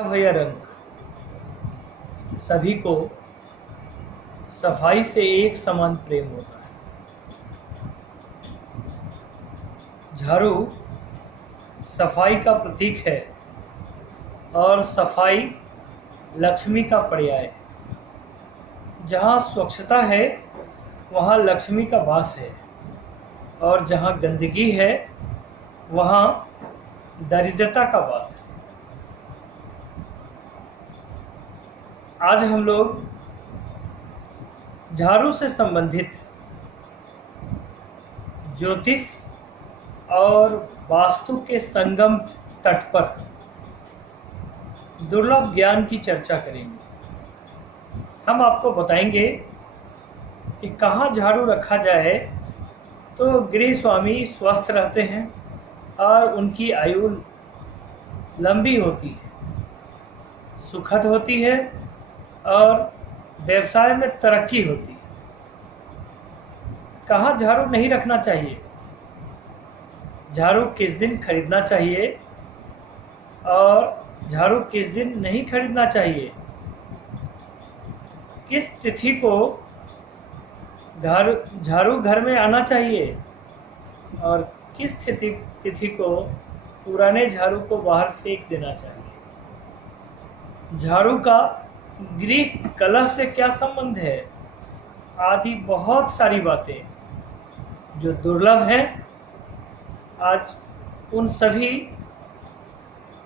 हो या रंग, सभी को सफाई से एक समान प्रेम होता है। झाड़ू सफाई का प्रतीक है और सफाई लक्ष्मी का पर्याय है। जहाँ स्वच्छता है वहाँ लक्ष्मी का वास है और जहाँ गंदगी है वहाँ दरिद्रता का वास है। आज हम लोग झाड़ू से संबंधित ज्योतिष और वास्तु के संगम तट पर दुर्लभ ज्ञान की चर्चा करेंगे। हम आपको बताएंगे कि कहाँ झाड़ू रखा जाए तो गृह स्वामी स्वस्थ रहते हैं और उनकी आयु लंबी होती है, सुखद होती है और व्यवसाय में तरक्की होती है। कहाँ झाड़ू नहीं रखना चाहिए, झाड़ू किस दिन खरीदना चाहिए और झाड़ू किस दिन नहीं खरीदना चाहिए, किस तिथि को झाड़ू घर में आना चाहिए और किस तिथि को पुराने झाड़ू को बाहर फेंक देना चाहिए, झाड़ू का गृह कलह से क्या संबंध है, आदि बहुत सारी बातें जो दुर्लभ हैं। आज उन सभी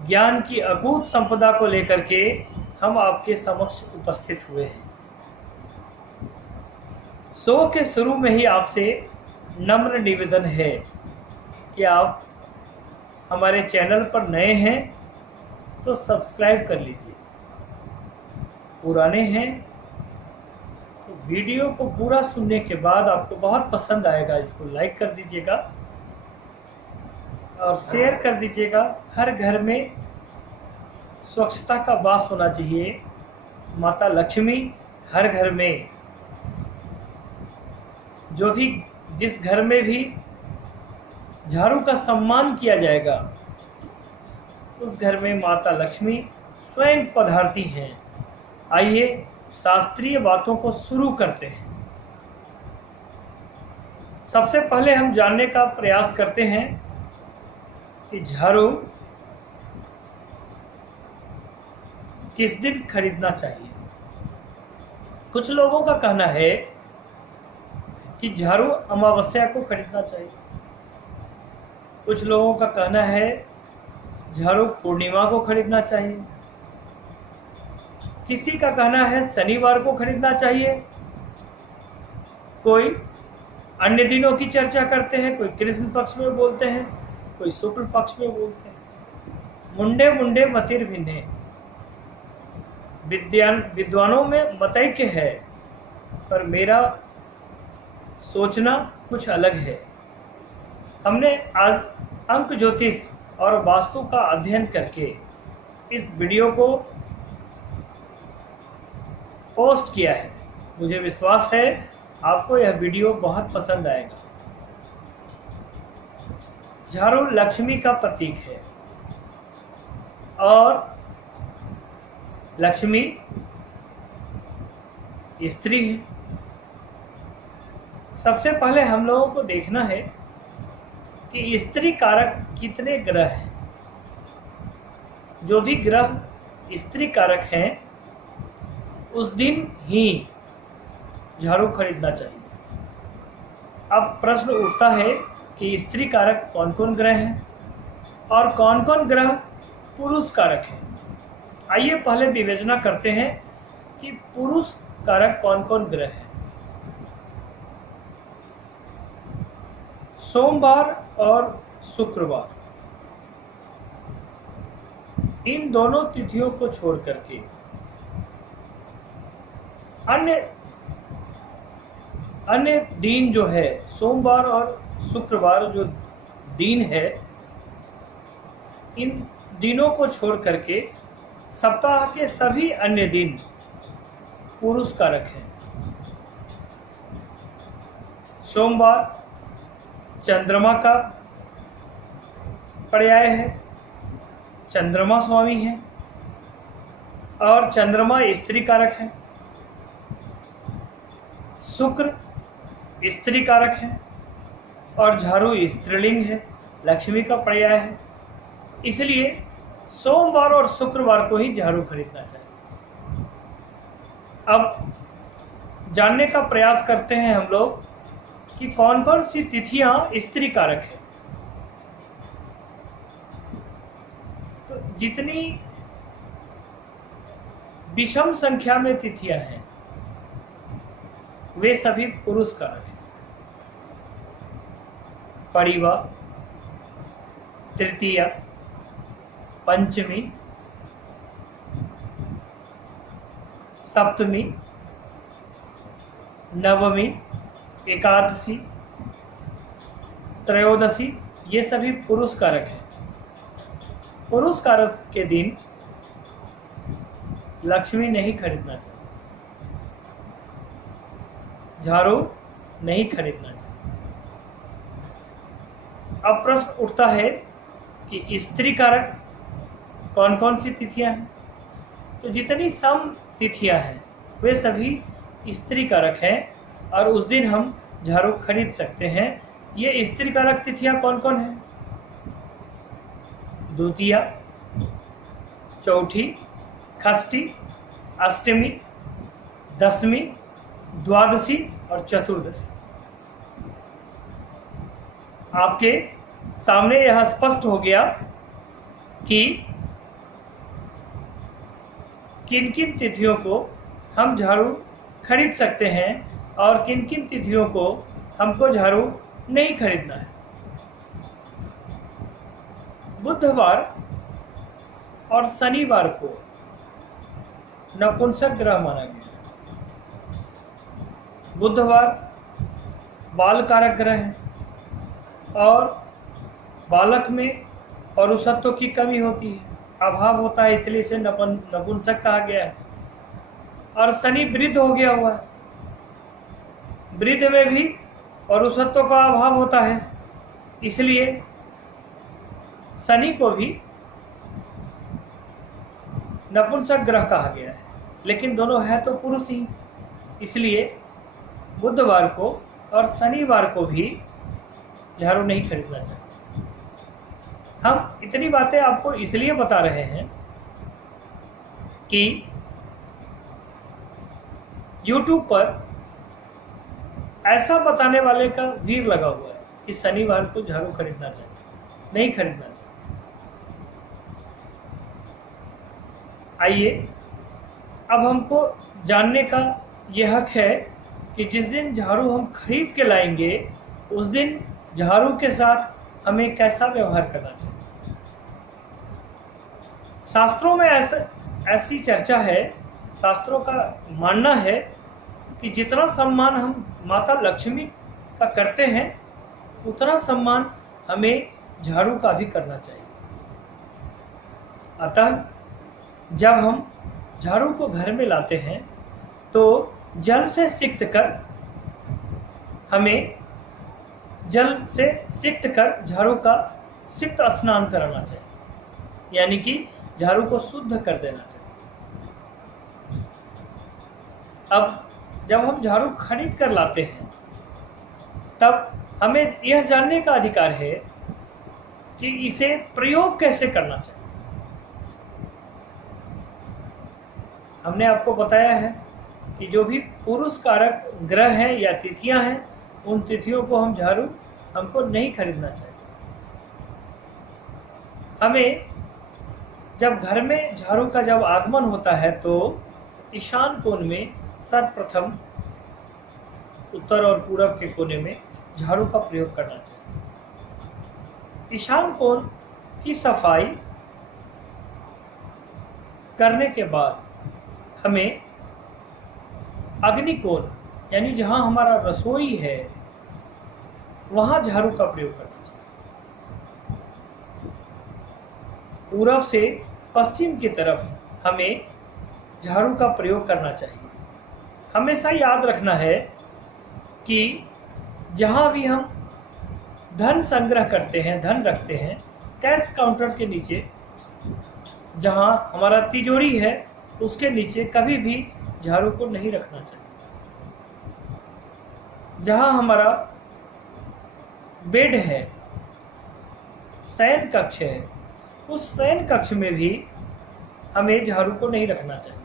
ज्ञान की अकूत संपदा को लेकर के हम आपके समक्ष उपस्थित हुए हैं। शो के शुरू में ही आपसे नम्र निवेदन है कि आप हमारे चैनल पर नए हैं तो सब्सक्राइब कर लीजिए, पुराने हैं तो वीडियो को पूरा सुनने के बाद आपको बहुत पसंद आएगा, इसको लाइक कर दीजिएगा और शेयर कर दीजिएगा। हर घर में स्वच्छता का वास होना चाहिए। माता लक्ष्मी हर घर में, जिस घर में भी झाड़ू का सम्मान किया जाएगा उस घर में माता लक्ष्मी स्वयं पधारती हैं। आइए शास्त्रीय बातों को शुरू करते हैं। सबसे पहले हम जानने का प्रयास करते हैं कि झाड़ू किस दिन खरीदना चाहिए। कुछ लोगों का कहना है कि झाड़ू अमावस्या को खरीदना चाहिए, कुछ लोगों का कहना है झाड़ू पूर्णिमा को खरीदना चाहिए, किसी का कहना है शनिवार को खरीदना चाहिए, कोई अन्य दिनों की चर्चा करते हैं, कोई कृष्ण पक्ष में बोलते हैं, कोई शुक्ल पक्ष में बोलते हैं। मुंडे मुंडे मतिर भिन्ने, विद्वानों में मतैक्य है, पर मेरा सोचना कुछ अलग है। हमने आज अंक ज्योतिष और वास्तु का अध्ययन करके इस वीडियो को पोस्ट किया है। मुझे विश्वास है आपको यह वीडियो बहुत पसंद आएगा। झाड़ू लक्ष्मी का प्रतीक है और लक्ष्मी स्त्री है। सबसे पहले हम लोगों को देखना है कि स्त्री कारक कितने ग्रह हैं। जो भी ग्रह स्त्री कारक हैं उस दिन ही झाड़ू खरीदना चाहिए। अब प्रश्न उठता है कि स्त्री कारक कौन कौन ग्रह हैं और कौन कौन ग्रह पुरुष कारक हैं। आइए पहले विवेचना करते हैं कि पुरुष कारक कौन कौन ग्रह हैं। सोमवार और शुक्रवार, इन दोनों तिथियों को छोड़ करके अन्य दिन जो है, सोमवार और शुक्रवार जो दिन है, इन दिनों को छोड़ करके सप्ताह के सभी अन्य दिन पुरुष कारक हैं। सोमवार चंद्रमा का पर्याय है, चंद्रमा स्वामी है। और चंद्रमा स्त्री कारक है, शुक्र स्त्री कारक है और झाड़ू स्त्रीलिंग है, लक्ष्मी का पर्याय है। इसलिए सोमवार और शुक्रवार को ही झाड़ू खरीदना चाहिए। अब जानने का प्रयास करते हैं हम लोग कि कौन कौन सी तिथियां स्त्री कारक है। तो जितनी विषम संख्या में तिथियां हैं वे सभी पुरुष कारक हैं। परिवा, तृतीया, पंचमी, सप्तमी, नवमी, एकादशी, त्रयोदशी, ये सभी पुरुष कारक हैं। पुरुष कारक के दिन लक्ष्मी नहीं खरीदना चाहिए, झाड़ू नहीं खरीदना चाहिए। अब प्रश्न उठता है कि स्त्री कारक कौन कौन सी तिथियां हैं। तो जितनी सम तिथियां हैं वे सभी स्त्री कारक हैं और उस दिन हम झाड़ू खरीद सकते हैं। ये स्त्री कारक तिथियां कौन कौन हैं? द्वितीया, चौथी, षष्ठी, अष्टमी, दशमी, द्वादशी और चतुर्दशी। आपके सामने यह स्पष्ट हो गया कि किन किन तिथियों को हम झाड़ू खरीद सकते हैं और किन किन तिथियों को हमको झाड़ू नहीं खरीदना है। बुधवार और शनिवार को नपुंसक ग्रह माना गया है। बुधवार बाल कारक ग्रह है और बालक में पौरुषत्व की कमी होती है, अभाव होता है, इसलिए इसे नपुंसक कहा गया है। और शनि वृद्ध हो गया हुआ है, वृद्ध में भी पौरुषत्व का अभाव होता है, इसलिए शनि को भी नपुंसक ग्रह कहा गया है। लेकिन दोनों है तो पुरुष ही, इसलिए बुधवार को और शनिवार को भी झाड़ू नहीं खरीदना चाहिए। हम इतनी बातें आपको इसलिए बता रहे हैं कि YouTube पर ऐसा बताने वाले का भीड़ लगा हुआ है कि शनिवार को झाड़ू खरीदना चाहिए, नहीं खरीदना चाहिए। आइए अब हमको जानने का यह हक है कि जिस दिन झाड़ू हम खरीद के लाएंगे उस दिन झाड़ू के साथ हमें कैसा व्यवहार करना चाहिए। शास्त्रों में ऐसी चर्चा है, शास्त्रों का मानना है कि जितना सम्मान हम माता लक्ष्मी का करते हैं उतना सम्मान हमें झाड़ू का भी करना चाहिए। अतः जब हम झाड़ू को घर में लाते हैं तो जल से सिक्त कर हमें जल से सिक्त कर झाड़ू का सिक्त स्नान कराना चाहिए, यानी कि झाड़ू को शुद्ध कर देना चाहिए। अब जब हम झाड़ू खरीद कर लाते हैं तब हमें यह जानने का अधिकार है कि इसे प्रयोग कैसे करना चाहिए। हमने आपको बताया है कि जो भी पुरुष कारक ग्रह हैं या तिथियां हैं उन तिथियों को हमको नहीं खरीदना चाहिए। हमें जब घर में झाड़ू का जब आगमन होता है तो ईशान कोण में सर्वप्रथम उत्तर और पूरब के कोने में झाड़ू का प्रयोग करना चाहिए। ईशान कोण की सफाई करने के बाद हमें अग्नि कोण यानी जहां हमारा रसोई है वहां झाड़ू का प्रयोग करना चाहिए। पूरब से पश्चिम की तरफ हमें झाड़ू का प्रयोग करना चाहिए। हमेशा याद रखना है कि जहां भी हम धन संग्रह करते हैं, धन रखते हैं, कैश काउंटर के नीचे जहां हमारा तिजोरी है उसके नीचे कभी भी झाड़ू को नहीं रखना चाहिए। जहां हमारा बेड है, शयन कक्ष है, उस शयन कक्ष में भी हमें झाड़ू को नहीं रखना चाहिए।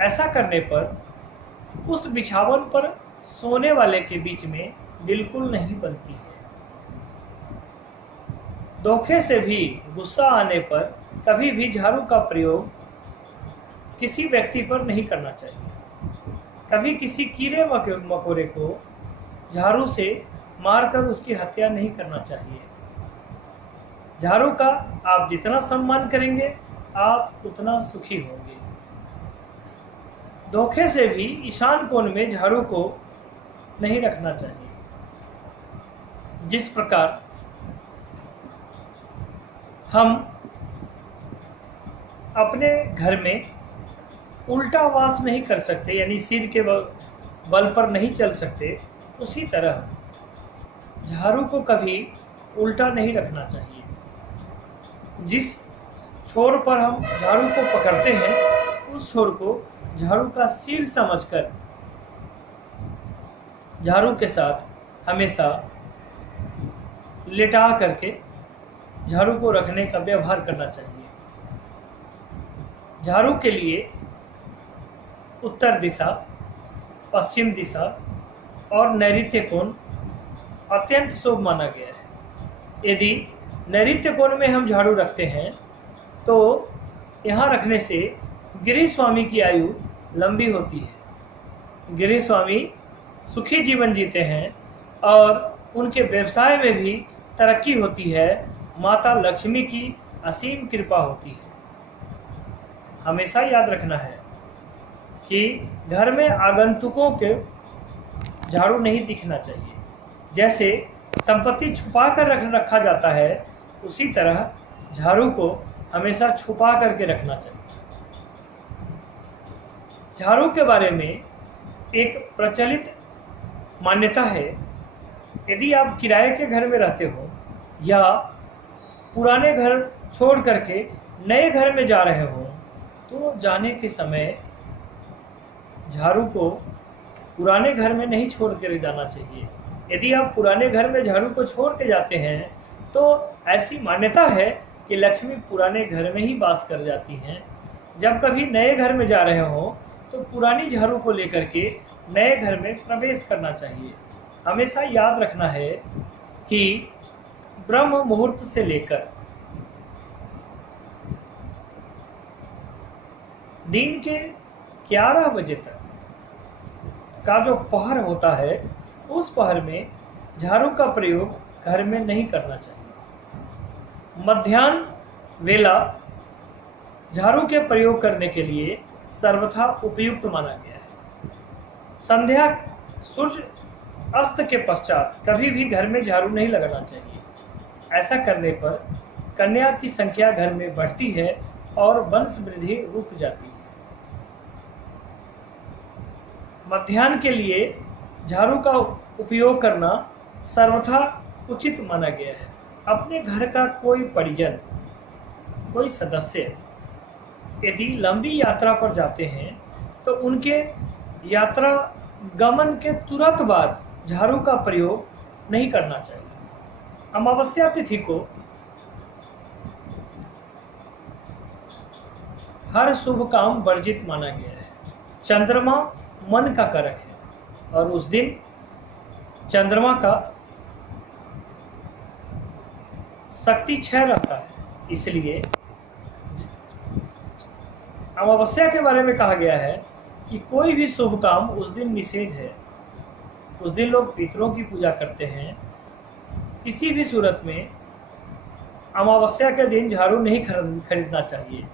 ऐसा करने पर उस बिछावन पर सोने वाले के बीच में बिल्कुल नहीं बनती है। धोखे से भी गुस्सा आने पर कभी भी झाड़ू का प्रयोग किसी व्यक्ति पर नहीं करना चाहिए। कभी किसी कीड़े मकोड़े को झाड़ू से मारकर उसकी हत्या नहीं करना चाहिए। झाड़ू का आप जितना सम्मान करेंगे, आप उतना सुखी होंगे। धोखे से भी ईशान कोण में झाड़ू को नहीं रखना चाहिए। जिस प्रकार हम अपने घर में उल्टा वास नहीं कर सकते, यानी सिर के बल पर नहीं चल सकते, उसी तरह झाड़ू को कभी उल्टा नहीं रखना चाहिए। जिस छोर पर हम झाड़ू को पकड़ते हैं, उस छोर को झाड़ू का सिर समझकर झाड़ू के साथ हमेशा लेटा करके झाड़ू को रखने का व्यवहार करना चाहिए। झाड़ू के लिए उत्तर दिशा, पश्चिम दिशा और नैऋत्य कोण अत्यंत शुभ माना गया है। यदि नैऋत्य कोण में हम झाड़ू रखते हैं तो यहाँ रखने से गिरी स्वामी की आयु लंबी होती है। गिरी स्वामी सुखी जीवन जीते हैं और उनके व्यवसाय में भी तरक्की होती है। माता लक्ष्मी की असीम कृपा होती है। हमेशा याद रखना है कि घर में आगंतुकों के झाड़ू नहीं दिखना चाहिए। जैसे संपत्ति छुपा कर रखा जाता है, उसी तरह झाड़ू को हमेशा छुपा करके रखना चाहिए। झाड़ू के बारे में एक प्रचलित मान्यता है, यदि आप किराए के घर में रहते हो या पुराने घर छोड़ करके नए घर में जा रहे हो, तो जाने के समय झाड़ू को पुराने घर में नहीं छोड़ कर जाना चाहिए। यदि आप पुराने घर में झाड़ू को छोड़ के जाते हैं तो ऐसी मान्यता है कि लक्ष्मी पुराने घर में ही वास कर जाती हैं। जब कभी नए घर में जा रहे हो तो पुरानी झाड़ू को लेकर के नए घर में प्रवेश करना चाहिए। हमेशा याद रखना है कि ब्रह्म मुहूर्त से लेकर दिन के 11 बजे तक का जो पहर होता है, उस पहर में झाड़ू का प्रयोग घर में नहीं करना चाहिए। मध्याह्न वेला झाड़ू के प्रयोग करने के लिए सर्वथा उपयुक्त माना गया है। संध्या सूर्य अस्त के पश्चात कभी भी घर में झाड़ू नहीं लगाना चाहिए। ऐसा करने पर कन्या की संख्या घर में बढ़ती है और वंश वृद्धि रुक जाती है। मध्याह्न के लिए झाड़ू का उपयोग करना सर्वथा उचित माना गया है। अपने घर का कोई परिजन, कोई सदस्य यदि लंबी यात्रा पर जाते हैं तो उनके यात्रा गमन के तुरंत बाद झाड़ू का प्रयोग नहीं करना चाहिए। अमावस्या तिथि को हर शुभ काम वर्जित माना गया है। चंद्रमा मन का कारक है और उस दिन चंद्रमा का शक्ति क्षय रहता है, इसलिए अमावस्या के बारे में कहा गया है कि कोई भी शुभ काम उस दिन निषेध है। उस दिन लोग पितरों की पूजा करते हैं। किसी भी सूरत में अमावस्या के दिन झाड़ू नहीं खरीदना चाहिए।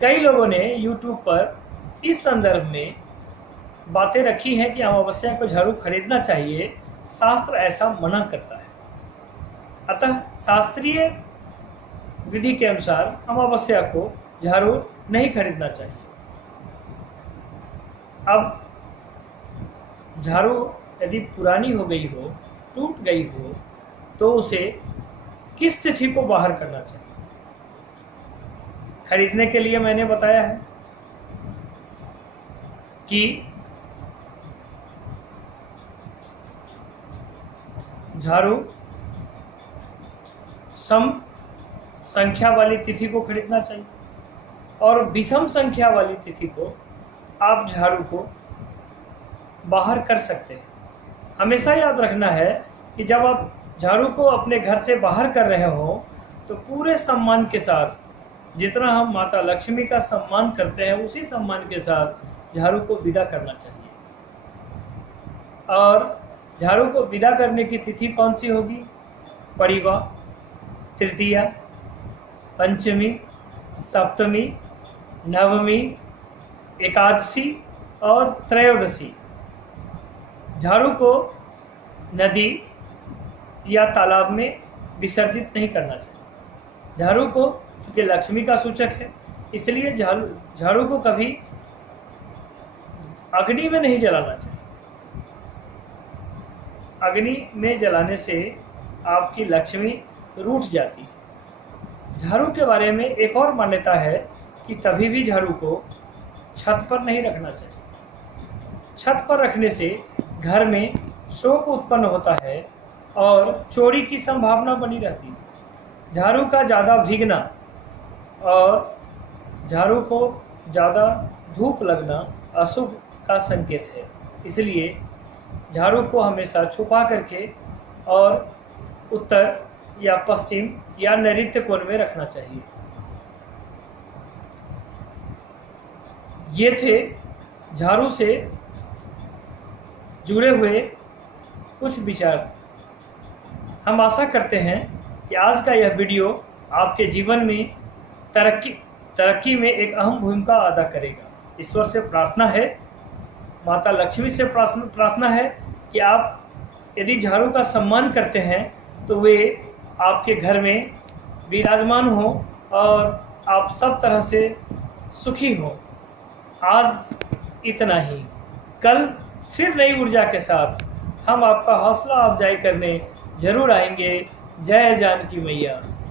कई लोगों ने YouTube पर इस संदर्भ में बातें रखी हैं कि अमावस्या को झाड़ू खरीदना चाहिए। शास्त्र ऐसा मना करता है। अतः शास्त्रीय विधि के अनुसार अमावस्या को झाड़ू नहीं खरीदना चाहिए। अब झाड़ू यदि पुरानी हो गई हो, टूट गई हो, तो उसे किस तिथि को बाहर करना चाहिए? खरीदने के लिए मैंने बताया है कि झाड़ू सम संख्या वाली तिथि को खरीदना चाहिए और विषम संख्या वाली तिथि को आप झाड़ू को बाहर कर सकते हैं। हमेशा याद रखना है कि जब आप झाड़ू को अपने घर से बाहर कर रहे हो तो पूरे सम्मान के साथ, जितना हम माता लक्ष्मी का सम्मान करते हैं उसी सम्मान के साथ झाड़ू को विदा करना चाहिए। और झाड़ू को विदा करने की तिथि कौन सी होगी? परिवा, तृतीया, पंचमी, सप्तमी, नवमी, एकादशी और त्रयोदशी। झाड़ू को नदी या तालाब में विसर्जित नहीं करना चाहिए। झाड़ू को चूँकि लक्ष्मी का सूचक है इसलिए झाड़ू को कभी अग्नि में नहीं जलाना चाहिए। अग्नि में जलाने से आपकी लक्ष्मी रूठ जाती है। झाड़ू के बारे में एक और मान्यता है कि कभी भी झाड़ू को छत पर नहीं रखना चाहिए। छत पर रखने से घर में शोक उत्पन्न होता है और चोरी की संभावना बनी रहती है। झाड़ू का ज़्यादा भीगना और झाड़ू को ज़्यादा धूप लगना अशुभ का संकेत है, इसलिए झाड़ू को हमेशा छुपा करके और उत्तर या पश्चिम या नैऋत्य कोण में रखना चाहिए। ये थे झाड़ू से जुड़े हुए कुछ विचार। हम आशा करते हैं कि आज का यह वीडियो आपके जीवन में तरक्की में एक अहम भूमिका अदा करेगा। ईश्वर से प्रार्थना है, माता लक्ष्मी से प्रार्थना है कि आप यदि झाड़ू का सम्मान करते हैं तो वे आपके घर में विराजमान हो और आप सब तरह से सुखी हो। आज इतना ही। कल फिर नई ऊर्जा के साथ हम आपका हौसला अफजाई करने जरूर आएंगे। जय जानकी मैया।